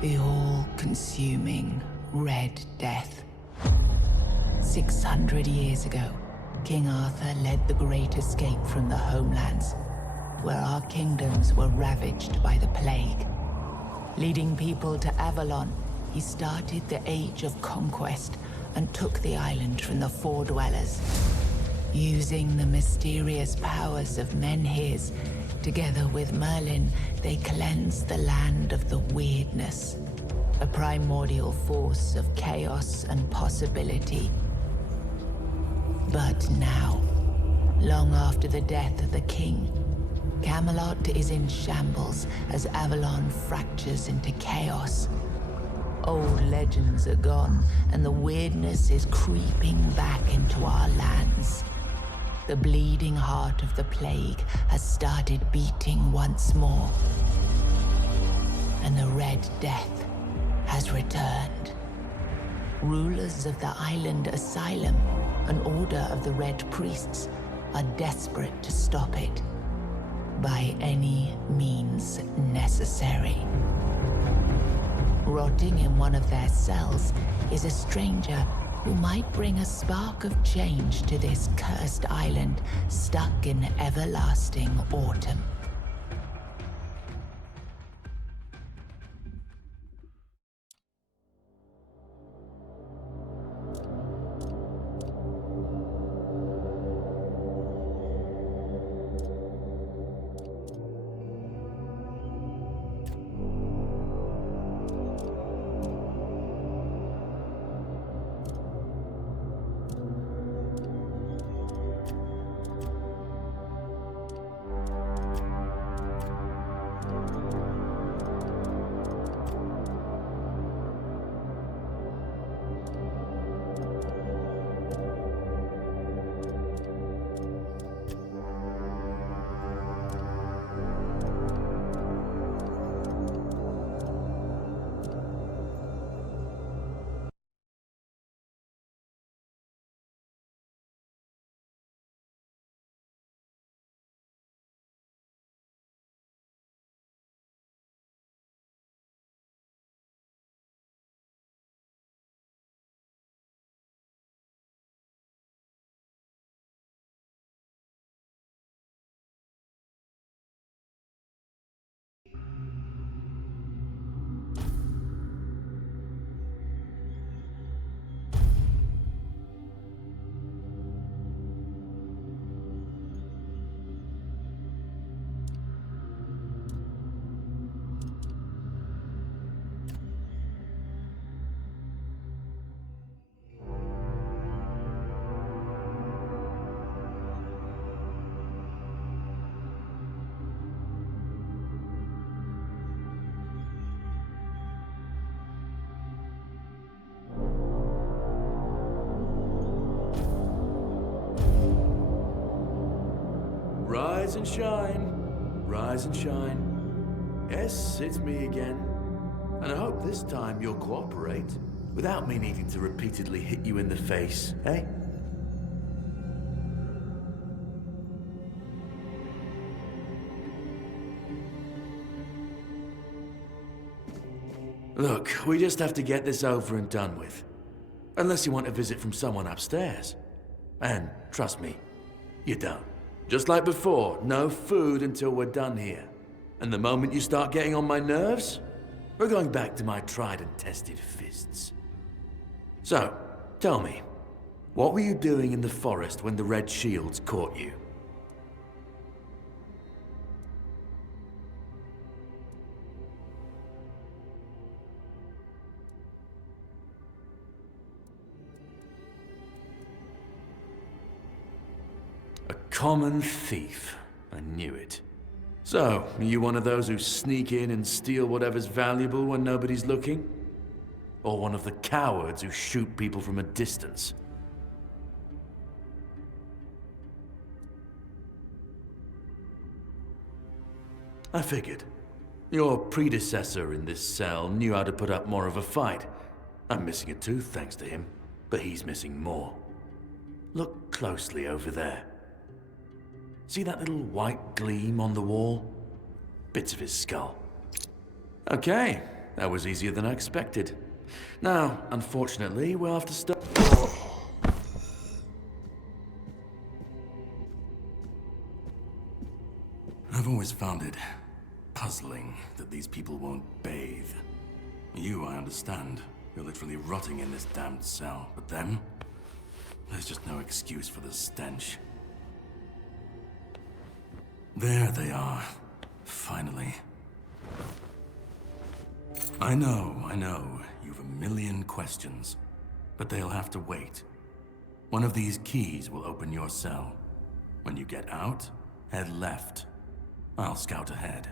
The all-consuming Red Death. 600 years ago, King Arthur led the Great Escape from the homelands, where our kingdoms were ravaged by the plague. Leading people to Avalon, he started the Age of Conquest and took the island from the Four Dwellers. Using the mysterious powers of Menhirs, together with Merlin, they cleansed the land of the weirdness, a primordial force of chaos and possibility. But now, long after the death of the king, Camelot is in shambles as Avalon fractures into chaos. Old legends are gone, and the weirdness is creeping back into our lands. The bleeding heart of the plague has started beating once more. And the Red Death has returned. Rulers of the island asylum, an order of the Red Priests, are desperate to stop it. By any means necessary. Rotting in one of their cells is a stranger who might bring a spark of change to this cursed island stuck in everlasting autumn. Rise and shine, rise and shine. Yes, it's me again. And I hope this time you'll cooperate, without me needing to repeatedly hit you in the face, eh? Look, we just have to get this over and done with. Unless you want a visit from someone upstairs. And trust me, you don't. Just like before, no food until we're done here. And the moment you start getting on my nerves, we're going back to my tried and tested fists. So, tell me, what were you doing in the forest when the Red Shields caught you? Common thief. I knew it. So, are you one of those who sneak in and steal whatever's valuable when nobody's looking? Or one of the cowards who shoot people from a distance? I figured. Your predecessor in this cell knew how to put up more of a fight. I'm missing a tooth thanks to him, but he's missing more. Look closely over there. See that little white gleam on the wall? Bits of his skull. Okay, That was easier than I expected. Now, unfortunately, we'll have to stop. I've always found it puzzling that these people won't bathe. You, I understand. You're literally rotting in this damned cell. But them? There's just no excuse for the stench. There they are. Finally. I know. You've a million questions. But they'll have to wait. One of these keys will open your cell. When you get out, head left. I'll scout ahead.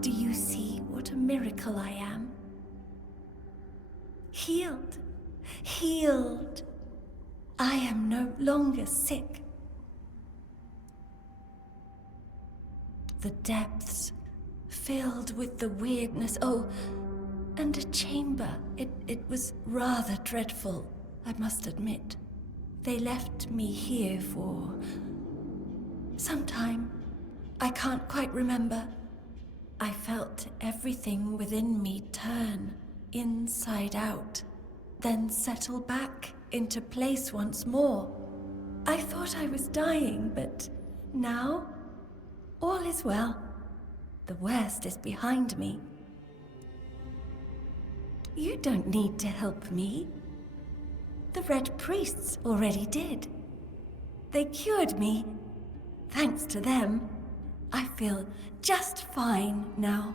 Do you see what a miracle I am? Healed. Healed. I am no longer sick. The depths, filled with the weirdness. Oh, and a chamber. It was rather dreadful, I must admit. They left me here for some time. I can't quite remember. I felt everything within me turn inside out, then settle back into place once more. I thought I was dying, but now all is well. The worst is behind me. You don't need to help me. The Red Priests already did. They cured me. Thanks to them, I feel just fine now.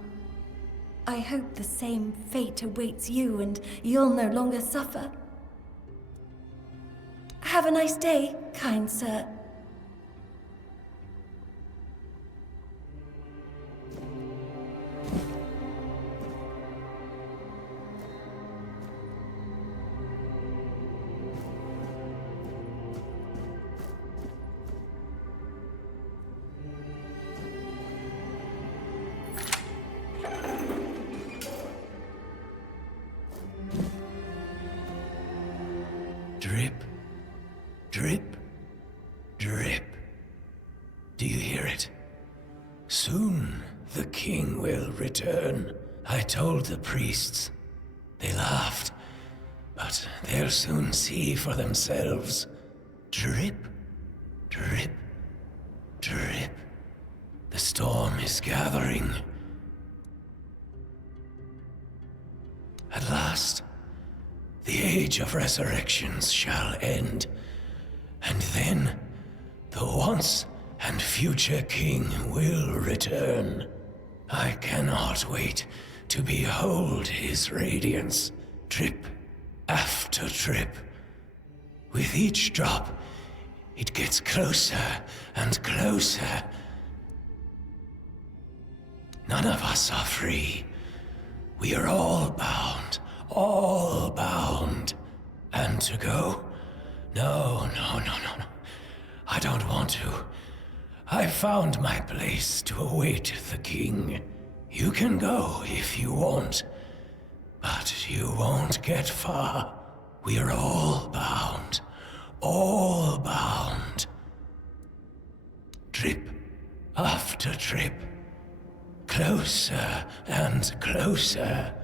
I hope the same fate awaits you and you'll no longer suffer. Have a nice day, kind sir. Drip, drip, drip. Do you hear it? Soon the king will return. I told the priests. They laughed, but they'll soon see for themselves. Drip, drip, drip. The storm is gathering. At last, the age of resurrections shall end, and then the once and future king will return. I cannot wait to behold his radiance, drip after drip. With each drop, it gets closer and closer. None of us are free. We are all bound. All bound. And to go? No. I don't want to. I found my place to await the king. You can go if you want, but you won't get far. We are all bound. All bound. Drip after drip. Closer and closer.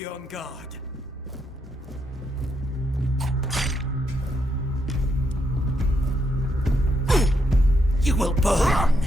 Be on guard. You will burn!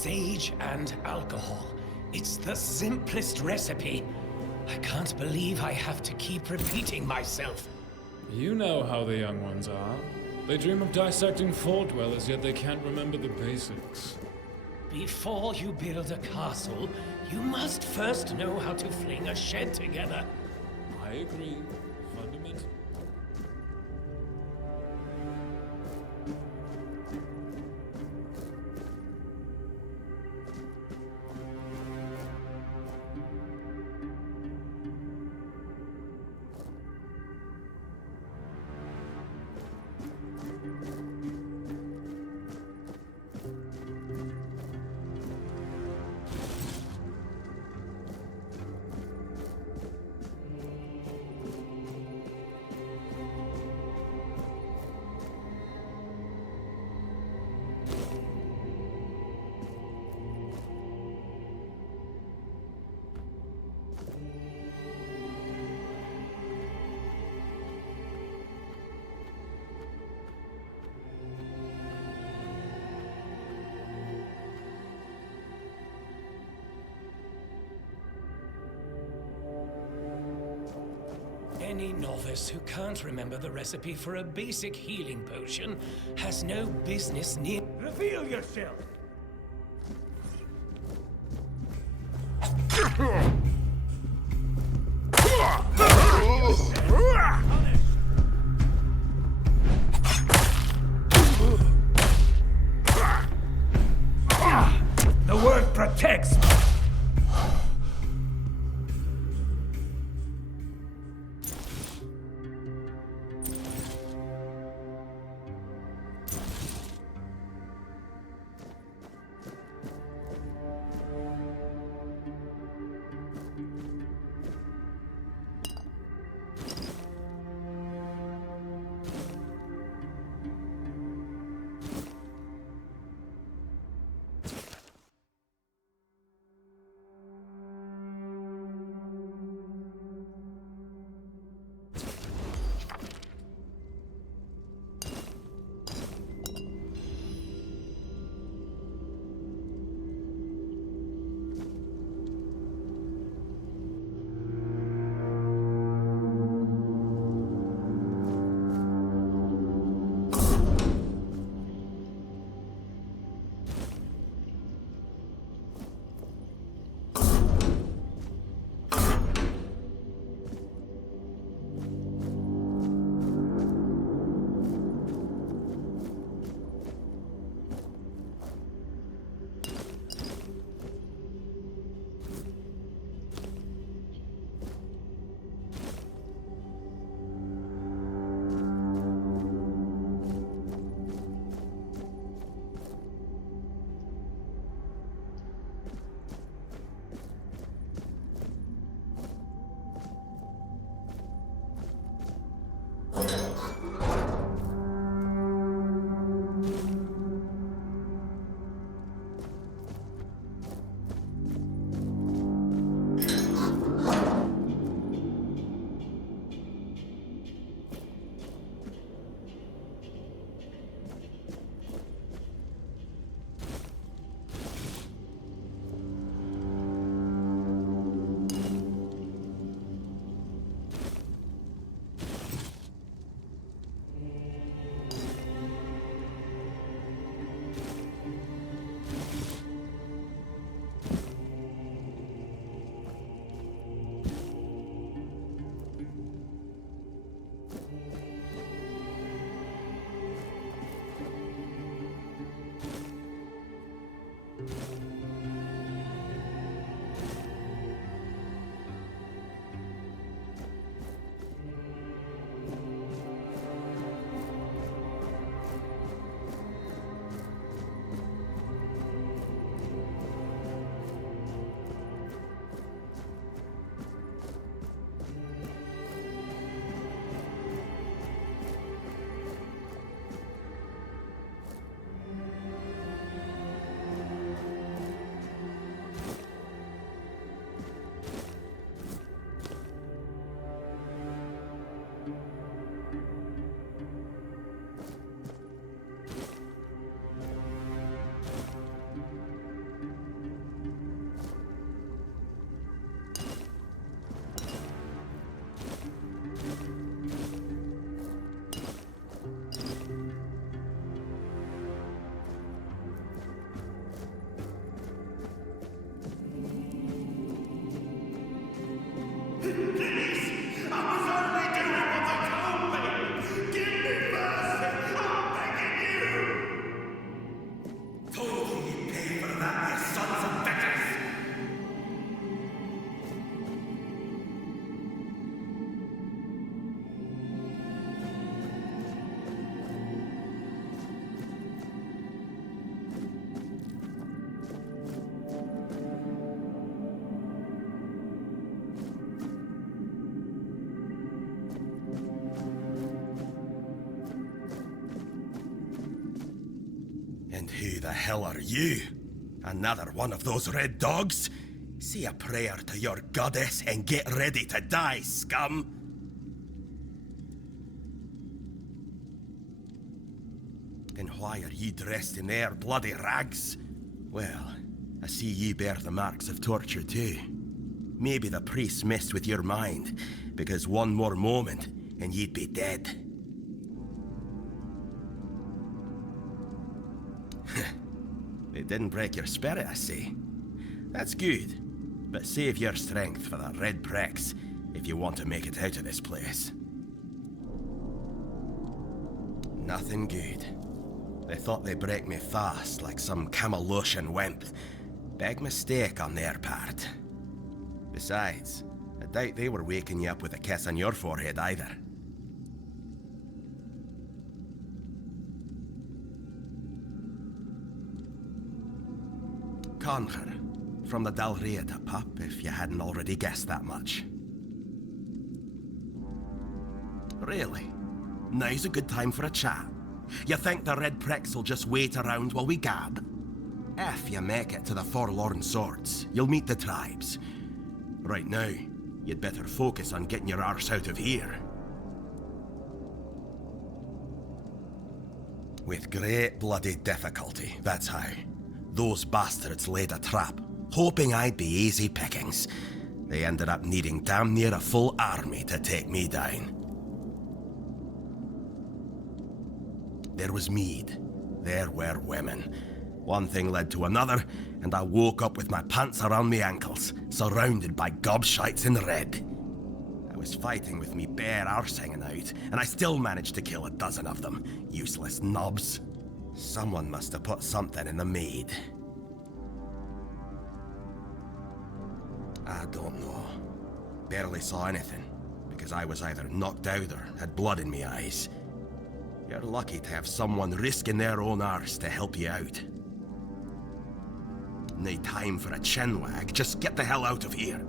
Sage and alcohol. It's the simplest recipe. I can't believe I have to keep repeating myself. You know how the young ones are. They dream of dissecting fort dwellers, yet they can't remember the basics. Before you build a castle, you must first know how to fling a shed together. I agree. Fundamental. Any novice who can't remember the recipe for a basic healing potion has no business near... Reveal yourself! The word protects! Who the hell are you? Another one of those red dogs? Say a prayer to your goddess and get ready to die, scum! And why are you dressed in their bloody rags? Well, I see you bear the marks of torture too. Maybe the priest messed with your mind, because one more moment and you'd be dead. It didn't break your spirit, I see. That's good, but save your strength for the red pricks if you want to make it out of this place. Nothing good. They thought they'd break me fast, like some Camalosian wimp. Big mistake on their part. Besides, I doubt they were waking you up with a kiss on your forehead either. Conquer, from the Dalriata pup, if you hadn't already guessed that much. Really? Now's a good time for a chat. You think the red pricks will just wait around while we gab? If you make it to the Forlorn Swords, you'll meet the tribes. Right now, you'd better focus on getting your arse out of here. With great bloody difficulty, that's how. Those bastards laid a trap, hoping I'd be easy pickings. They ended up needing damn near a full army to take me down. There was mead. There were women. One thing led to another, and I woke up with my pants around my ankles, surrounded by gobshites in red. I was fighting with me bare arse hanging out, and I still managed to kill a dozen of them. Useless knobs. Someone must have put something in the mead. I don't know. Barely saw anything, because I was either knocked out or had blood in my eyes. You're lucky to have someone risking their own arse to help you out. No time for a chinwag, just get the hell out of here.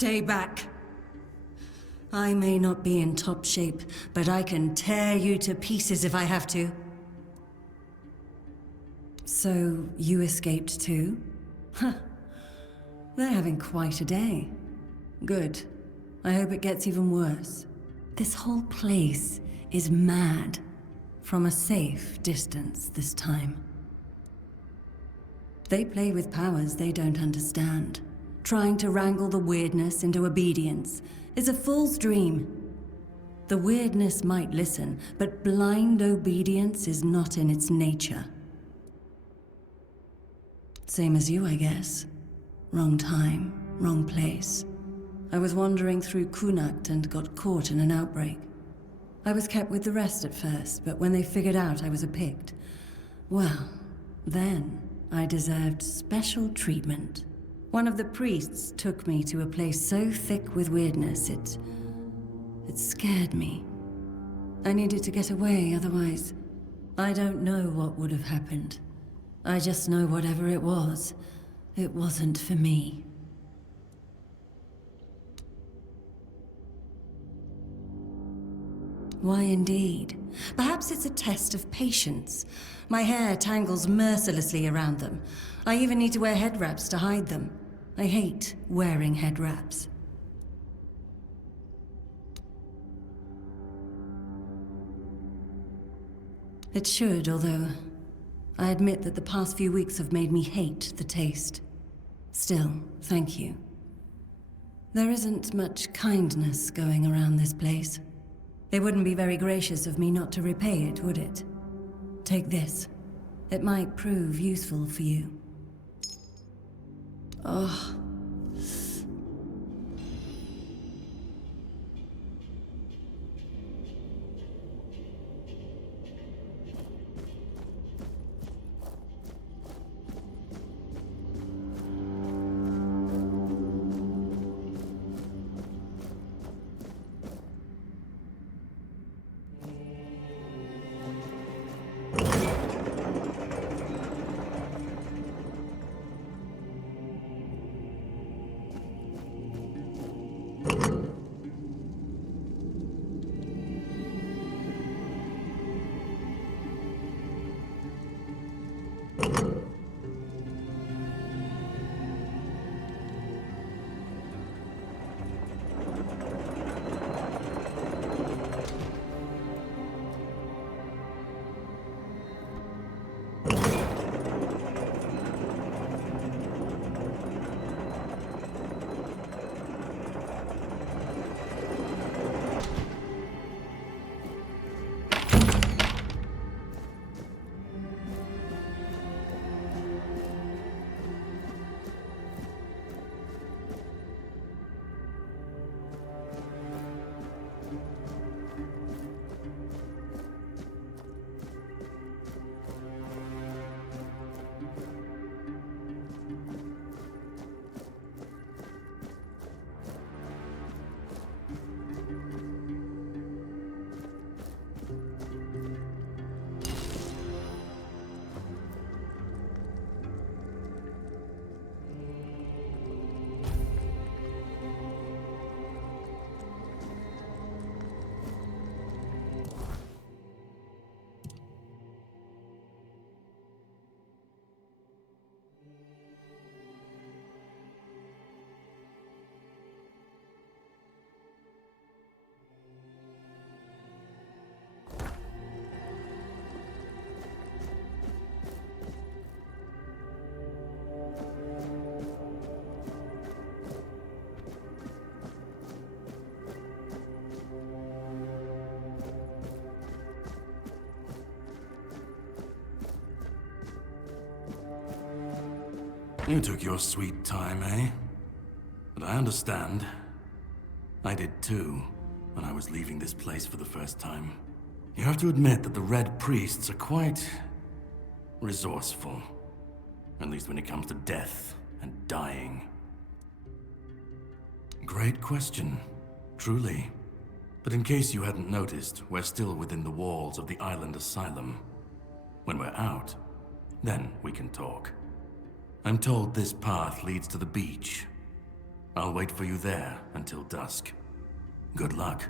Stay back. I may not be in top shape, but I can tear you to pieces if I have to. So, you escaped too? Huh. They're having quite a day. Good. I hope it gets even worse. This whole place is mad. From a safe distance this time. They play with powers they don't understand. Trying to wrangle the weirdness into obedience is a fool's dream. The weirdness might listen, but blind obedience is not in its nature. Same as you, I guess. Wrong time, wrong place. I was wandering through Kunakt and got caught in an outbreak. I was kept with the rest at first, but when they figured out I was a Pict, well, then I deserved special treatment. One of the priests took me to a place so thick with weirdness, it scared me. I needed to get away, otherwise, I don't know what would have happened. I just know whatever it wasn't for me. Why indeed? Perhaps it's a test of patience. My hair tangles mercilessly around them. I even need to wear head wraps to hide them. I hate wearing head wraps. It should, although I admit that the past few weeks have made me hate the taste. Still, thank you. There isn't much kindness going around this place. It wouldn't be very gracious of me not to repay it, would it? Take this. It might prove useful for you. Oh. You took your sweet time, eh? But I understand. I did too, when I was leaving this place for the first time. You have to admit that the Red Priests are quite resourceful. At least when it comes to death and dying. Great question, truly. But in case you hadn't noticed, we're still within the walls of the island asylum. When we're out, then we can talk. I'm told this path leads to the beach. I'll wait for you there until dusk. Good luck.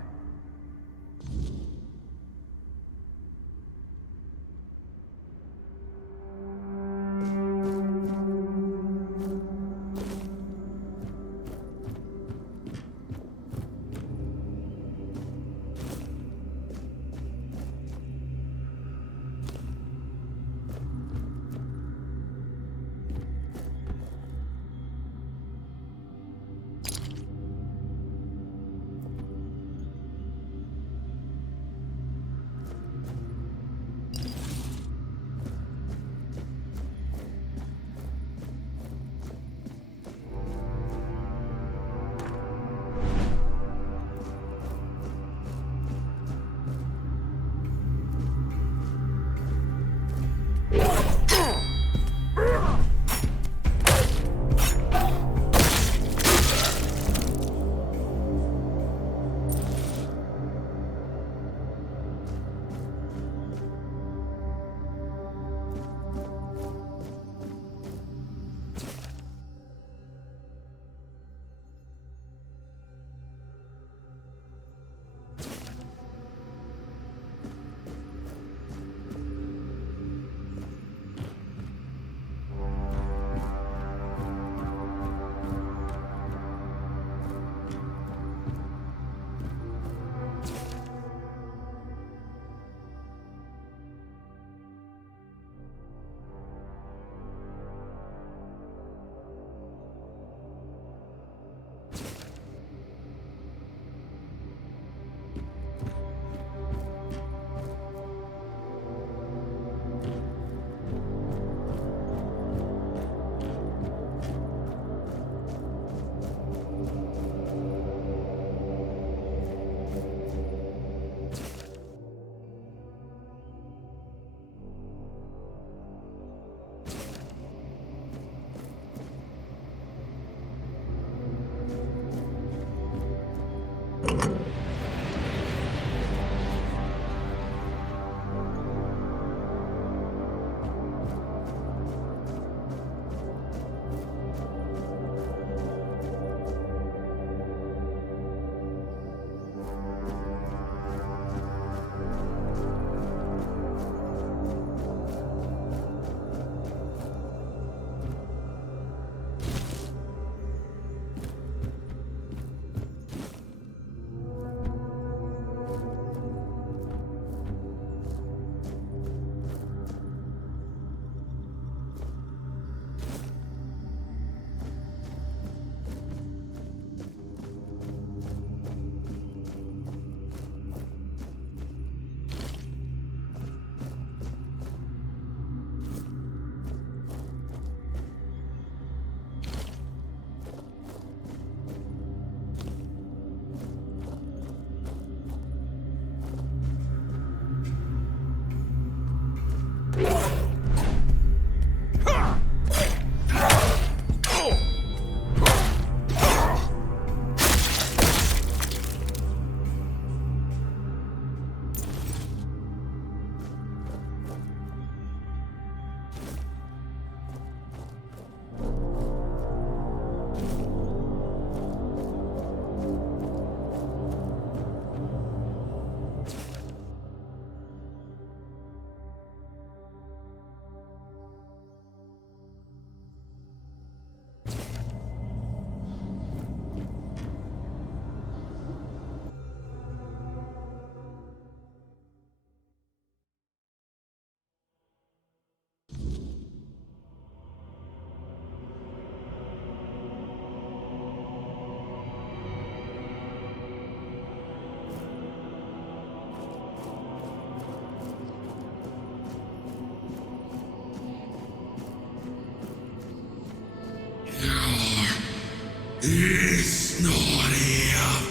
It's not here.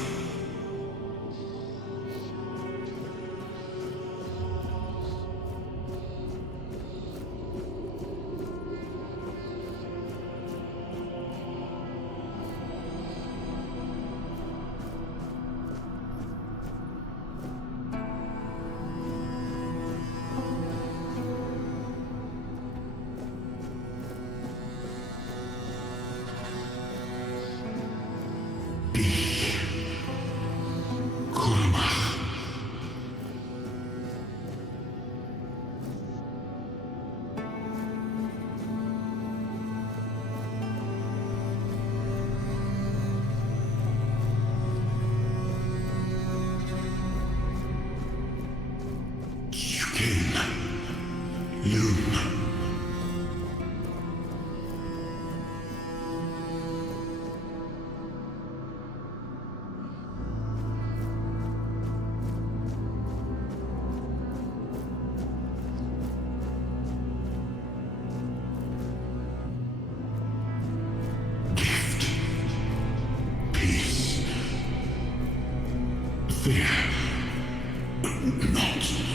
not.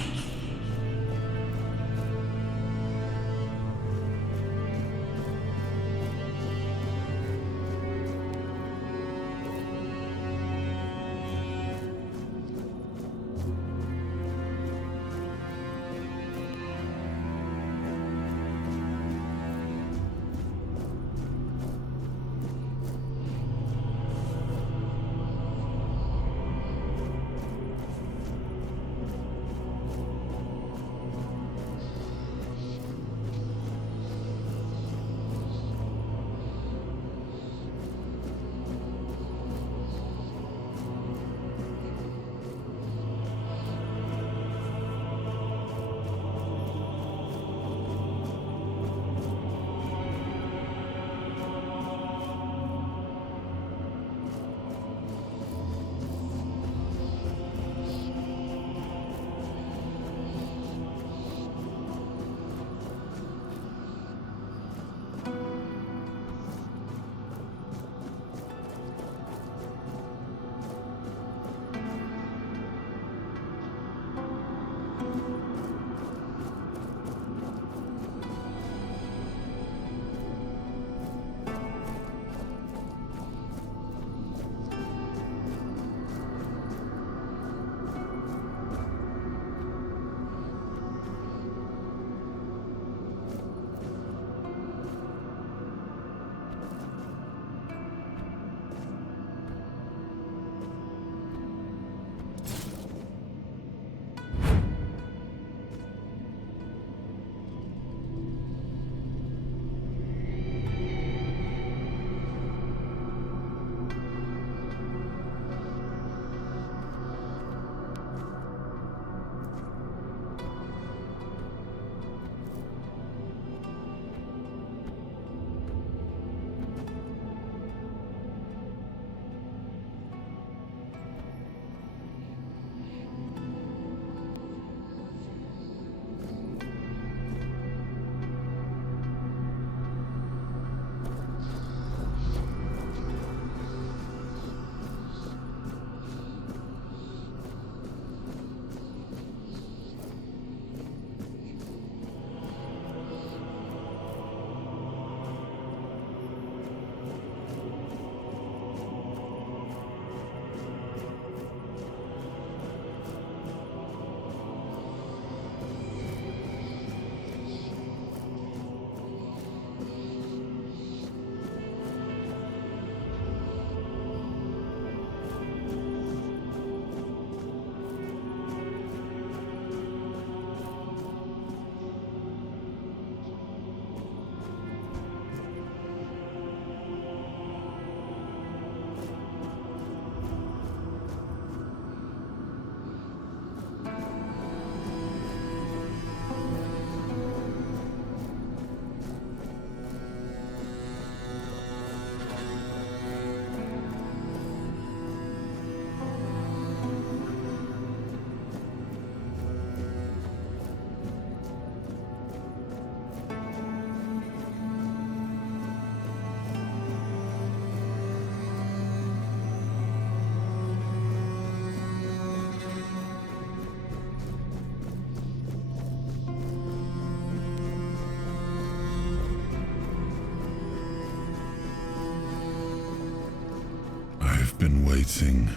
I've been waiting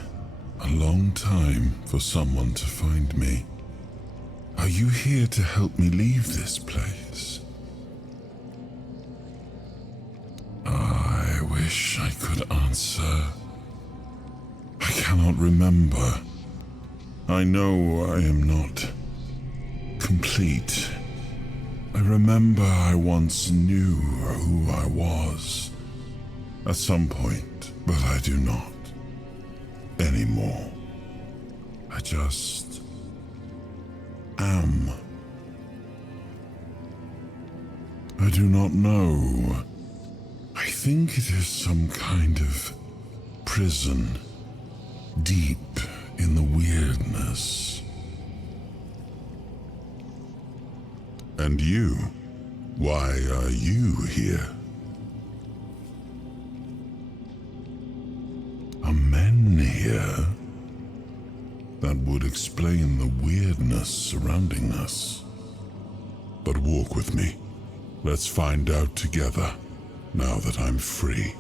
a long time for someone to find me. Are you here to help me leave this place? I wish I could answer. I cannot remember. I know I am not complete. I remember I once knew who I was at some point, but I do not anymore. I just am. I do not know. I think it is some kind of prison deep in the weirdness. And you? Why are you here? Are men here? That would would explain the weirdness surrounding us. But walk with me. Let's find out together, now that I'm free.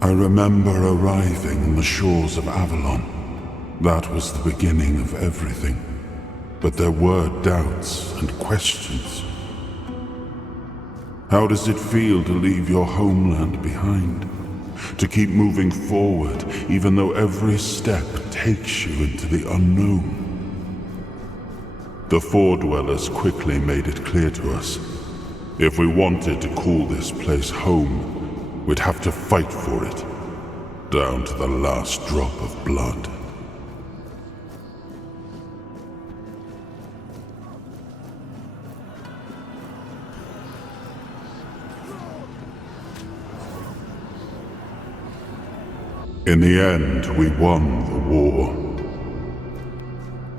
I remember arriving on the shores of Avalon. That was the beginning of everything. But there were doubts and questions. How does it feel to leave your homeland behind? To keep moving forward, even though every step takes you into the unknown? The Four Dwellers quickly made it clear to us. If we wanted to call this place home, we'd have to fight for it, down to the last drop of blood. In the end, we won the war.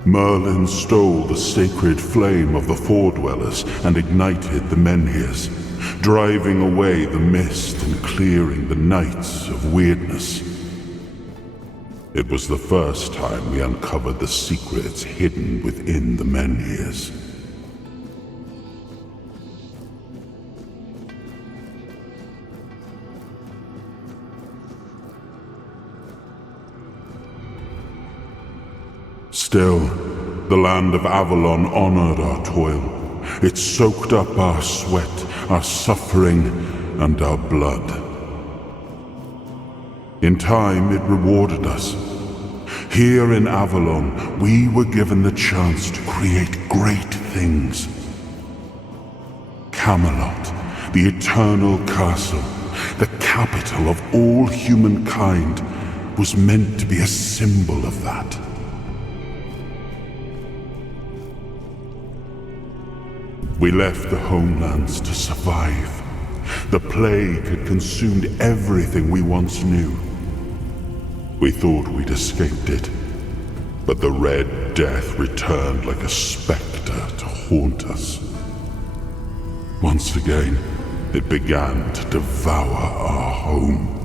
Merlin stole the sacred flame of the Four Dwellers and ignited the menhirs, driving away the mist and clearing the nights of weirdness. It was the first time we uncovered the secrets hidden within the menhirs. Still, the land of Avalon honored our toil. It soaked up our sweat, our suffering, and our blood. In time, it rewarded us. Here in Avalon, we were given the chance to create great things. Camelot, the eternal castle, the capital of all humankind, was meant to be a symbol of that. We left the homelands to survive. The plague had consumed everything we once knew. We thought we'd escaped it, but the Red Death returned like a specter to haunt us. Once again, it began to devour our home.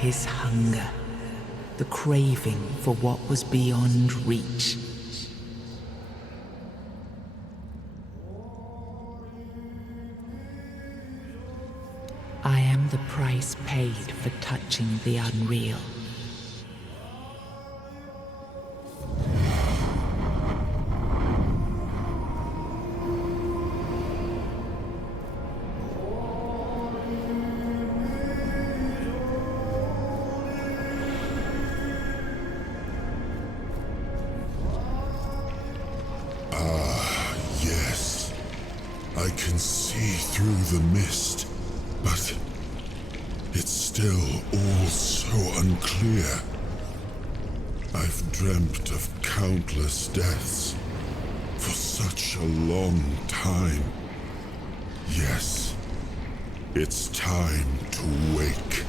His hunger, the craving for what was beyond reach. I am the price paid for touching the unreal. I can see through the mist, but it's still all so unclear. I've dreamt of countless deaths for such a long time. Yes, it's time to wake.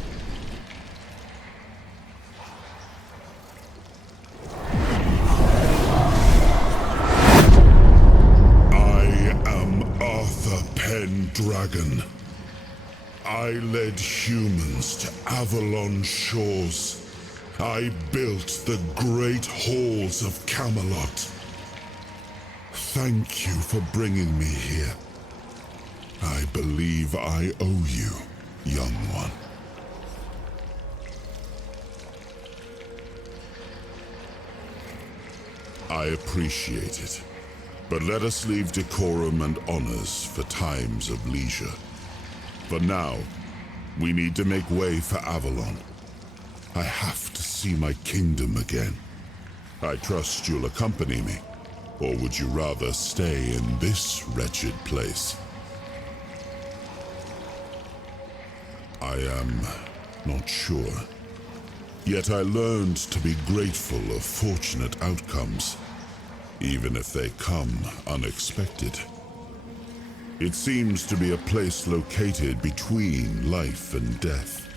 Dragon. I led humans to Avalon shores. I built the great halls of Camelot. Thank you for bringing me here. I believe I owe you, young one. I appreciate it. But let us leave decorum and honors for times of leisure. For now, we need to make way for Avalon. I have to see my kingdom again. I trust you'll accompany me, or would you rather stay in this wretched place? I am not sure. Yet I learned to be grateful of fortunate outcomes, even if they come unexpected. It seems to be a place located between life and death.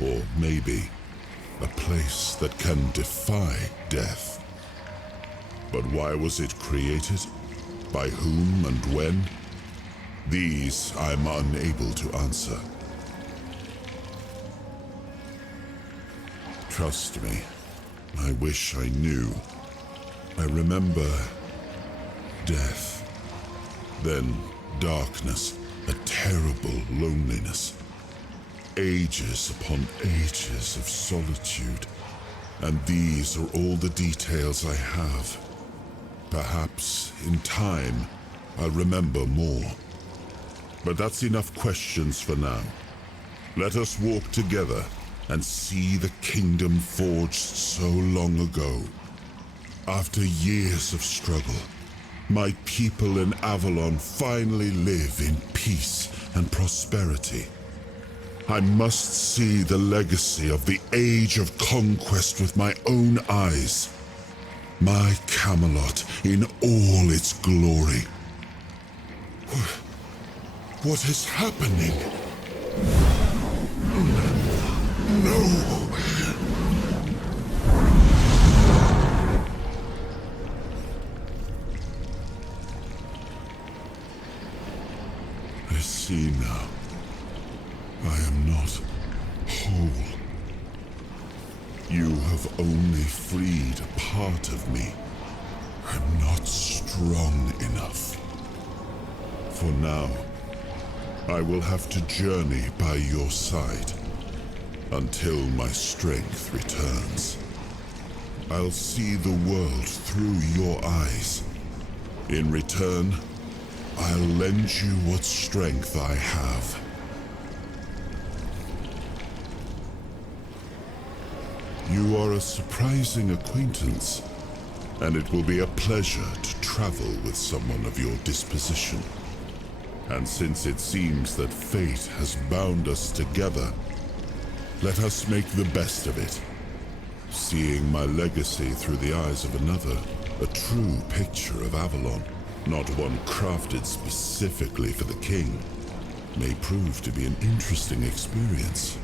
Or maybe a place that can defy death. But why was it created? By whom and when? These I'm unable to answer. Trust me, I wish I knew. I remember death, then darkness, a terrible loneliness. Ages upon ages of solitude. And these are all the details I have. Perhaps, in time, I'll remember more. But that's enough questions for now. Let us walk together and see the kingdom forged so long ago. After years of struggle, my people in Avalon finally live in peace and prosperity. I must see the legacy of the Age of Conquest with my own eyes. My Camelot in all its glory. What is happening? No! I see now. I am not whole. You have only freed a part of me. I'm not strong enough. For now, I will have to journey by your side until my strength returns. I'll see the world through your eyes. In return, I'll lend you what strength I have. You are a surprising acquaintance, and it will be a pleasure to travel with someone of your disposition. And since it seems that fate has bound us together, let us make the best of it. Seeing my legacy through the eyes of another, a true picture of Avalon, not one crafted specifically for the king, may prove to be an interesting experience.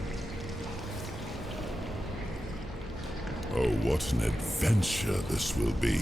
Oh, what an adventure this will be.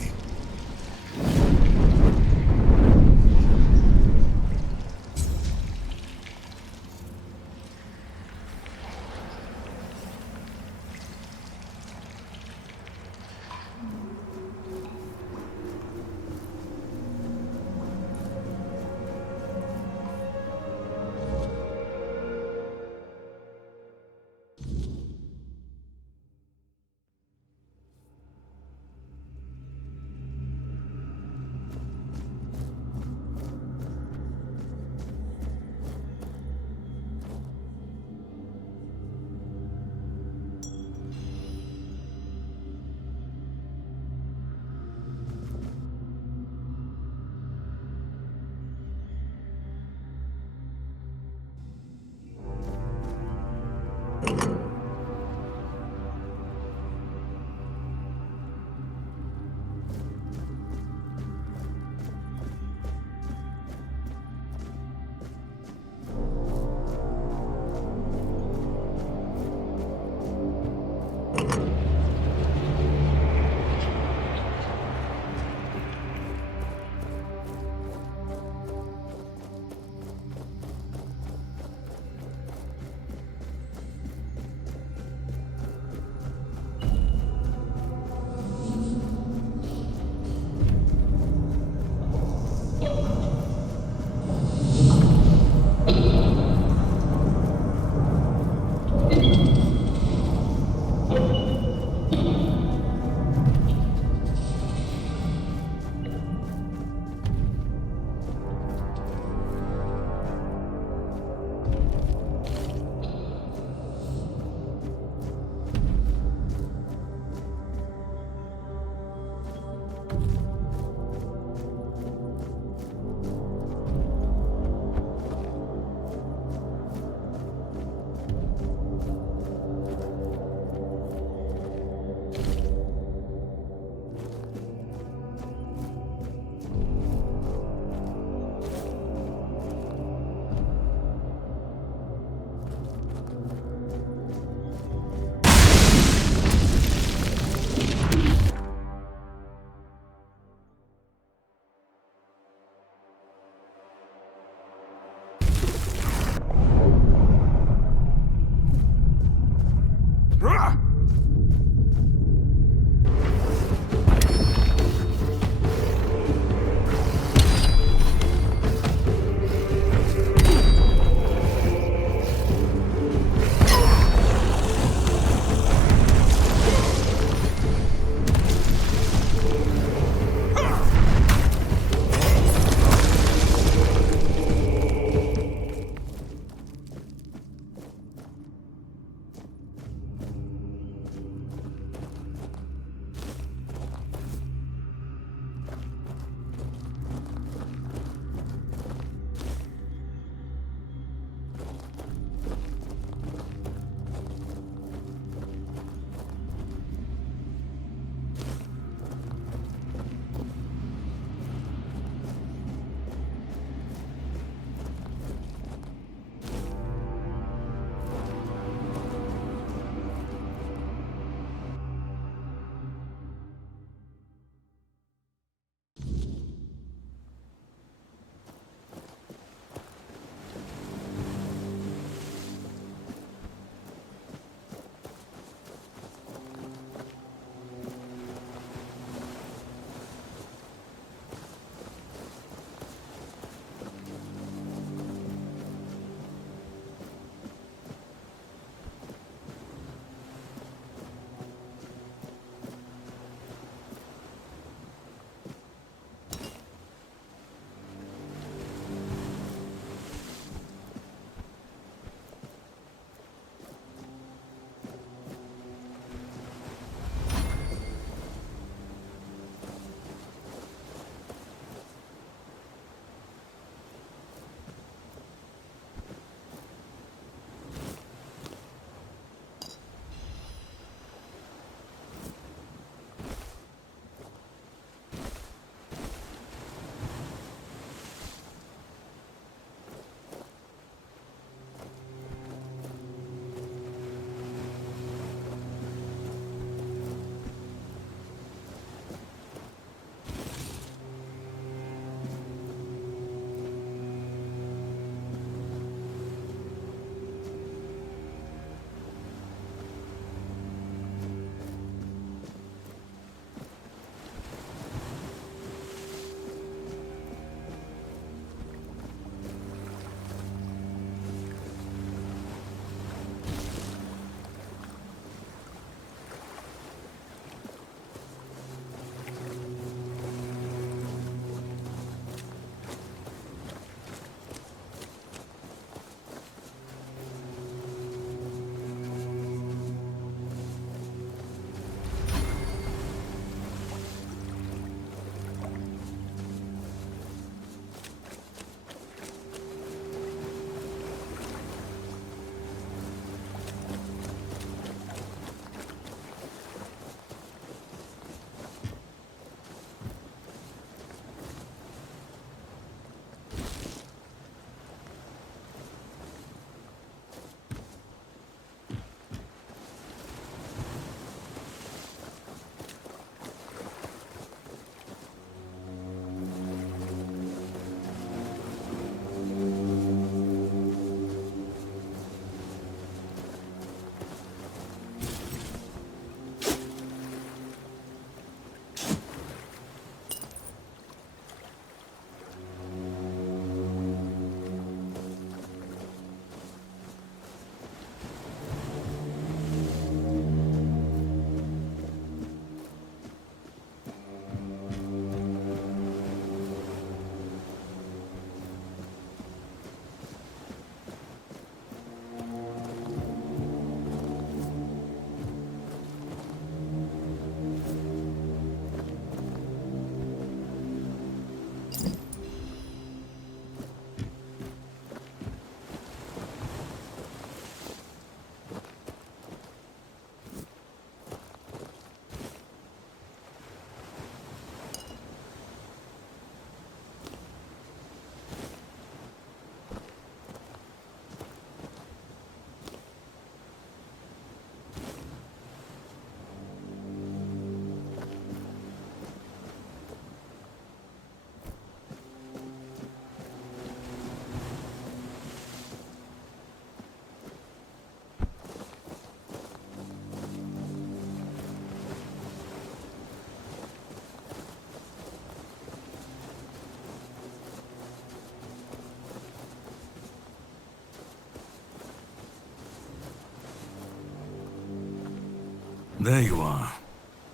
There you are.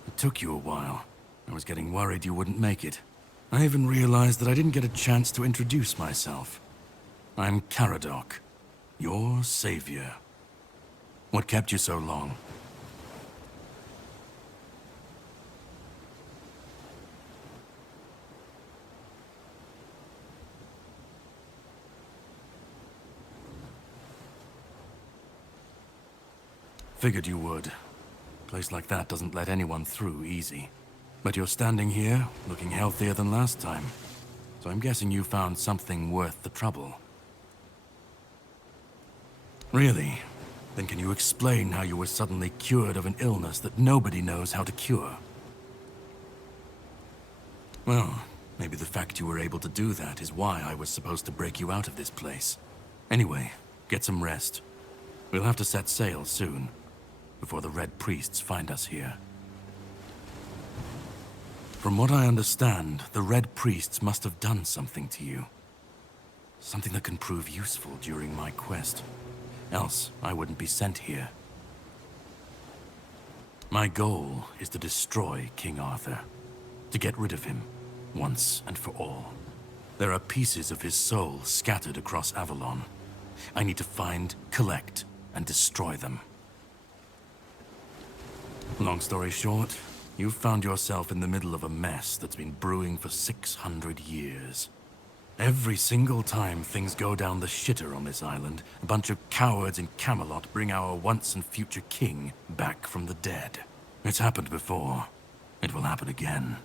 It took you a while. I was getting worried you wouldn't make it. I even realized that I didn't get a chance to introduce myself. I'm Caradoc, your savior. What kept you so long? Figured you would. A place like that doesn't let anyone through easy. But you're standing here, looking healthier than last time. So I'm guessing you found something worth the trouble. Really? Then can you explain how you were suddenly cured of an illness that nobody knows how to cure? Well, maybe the fact you were able to do that is why I was supposed to break you out of this place. Anyway, get some rest. We'll have to set sail soon, before the Red Priests find us here. From what I understand, the Red Priests must have done something to you. Something that can prove useful during my quest. Else, I wouldn't be sent here. My goal is to destroy King Arthur. To get rid of him, once and for all. There are pieces of his soul scattered across Avalon. I need to find, collect, and destroy them. Long story short, you've found yourself in the middle of a mess that's been brewing for 600 years. Every single time things go down the shitter on this island, a bunch of cowards in Camelot bring our once and future king back from the dead. It's happened before. It will happen again.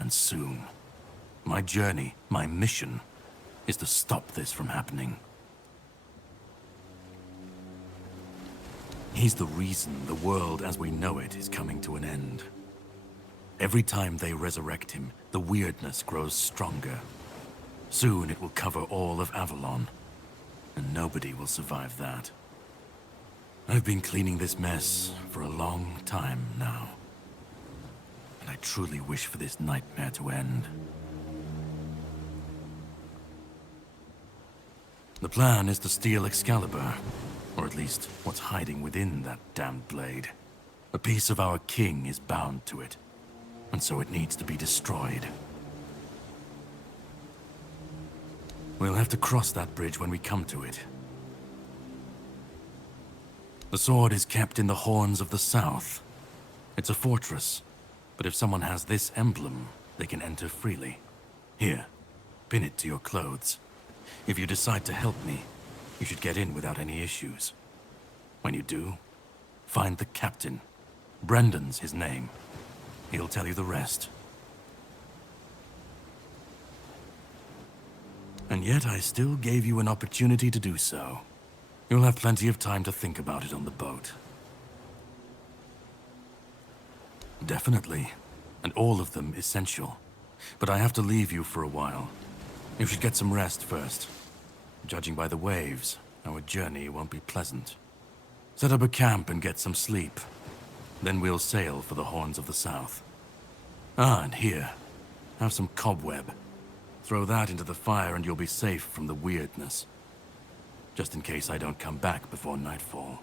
And soon. My journey, my mission, is to stop this from happening. He's the reason the world as we know it is coming to an end. Every time they resurrect him, the weirdness grows stronger. Soon it will cover all of Avalon, and nobody will survive that. I've been cleaning this mess for a long time now, and I truly wish for this nightmare to end. The plan is to steal Excalibur, or at least what's hiding within that damned blade. A piece of our king is bound to it, and so it needs to be destroyed. We'll have to cross that bridge when we come to it. The sword is kept in the Horns of the South. It's a fortress, but if someone has this emblem, they can enter freely. Here, pin it to your clothes. If you decide to help me, you should get in without any issues. When you do, find the captain. Brendan's his name. He'll tell you the rest. And yet I still gave you an opportunity to do so. You'll have plenty of time to think about it on the boat. Definitely. And all of them essential. But I have to leave you for a while. You should get some rest first. Judging by the waves, our journey won't be pleasant. Set up a camp and get some sleep. Then we'll sail for the Horns of the South. Ah, and here, have some cobweb. Throw that into the fire and you'll be safe from the weirdness. Just in case I don't come back before nightfall.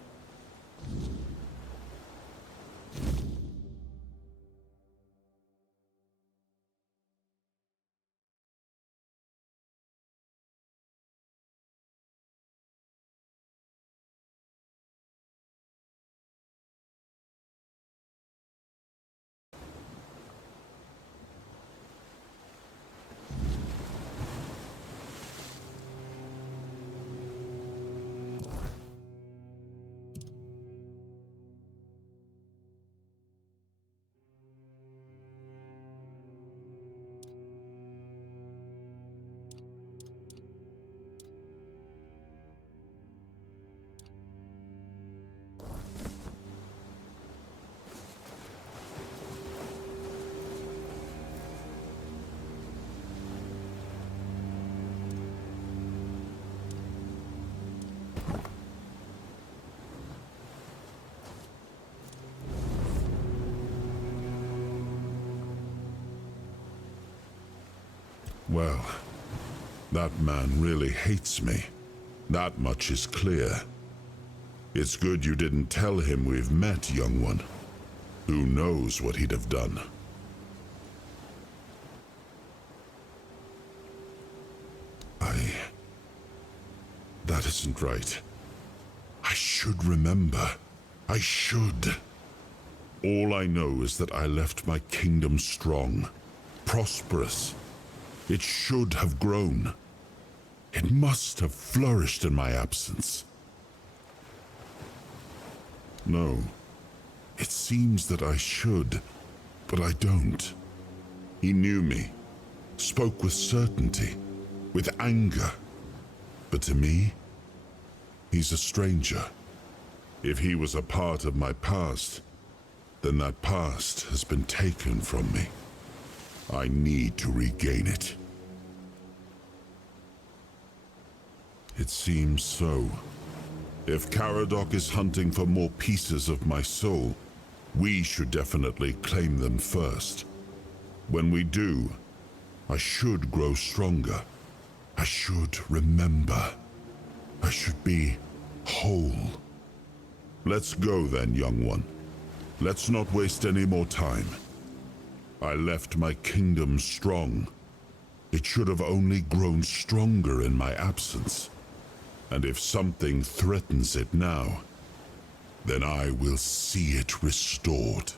Well, that man really hates me. That much is clear. It's good you didn't tell him we've met, young one. Who knows what he'd have done? That isn't right. I should remember. I should. All I know is that I left my kingdom strong, prosperous. It should have grown. It must have flourished in my absence. No. It seems that I should, but I don't. He knew me, spoke with certainty, with anger. But to me, he's a stranger. If he was a part of my past, then that past has been taken from me. I need to regain it. It seems so. If Caradoc is hunting for more pieces of my soul, we should definitely claim them first. When we do, I should grow stronger. I should remember. I should be whole. Let's go then, young one. Let's not waste any more time. I left my kingdom strong. It should have only grown stronger in my absence. And if something threatens it now, then I will see it restored.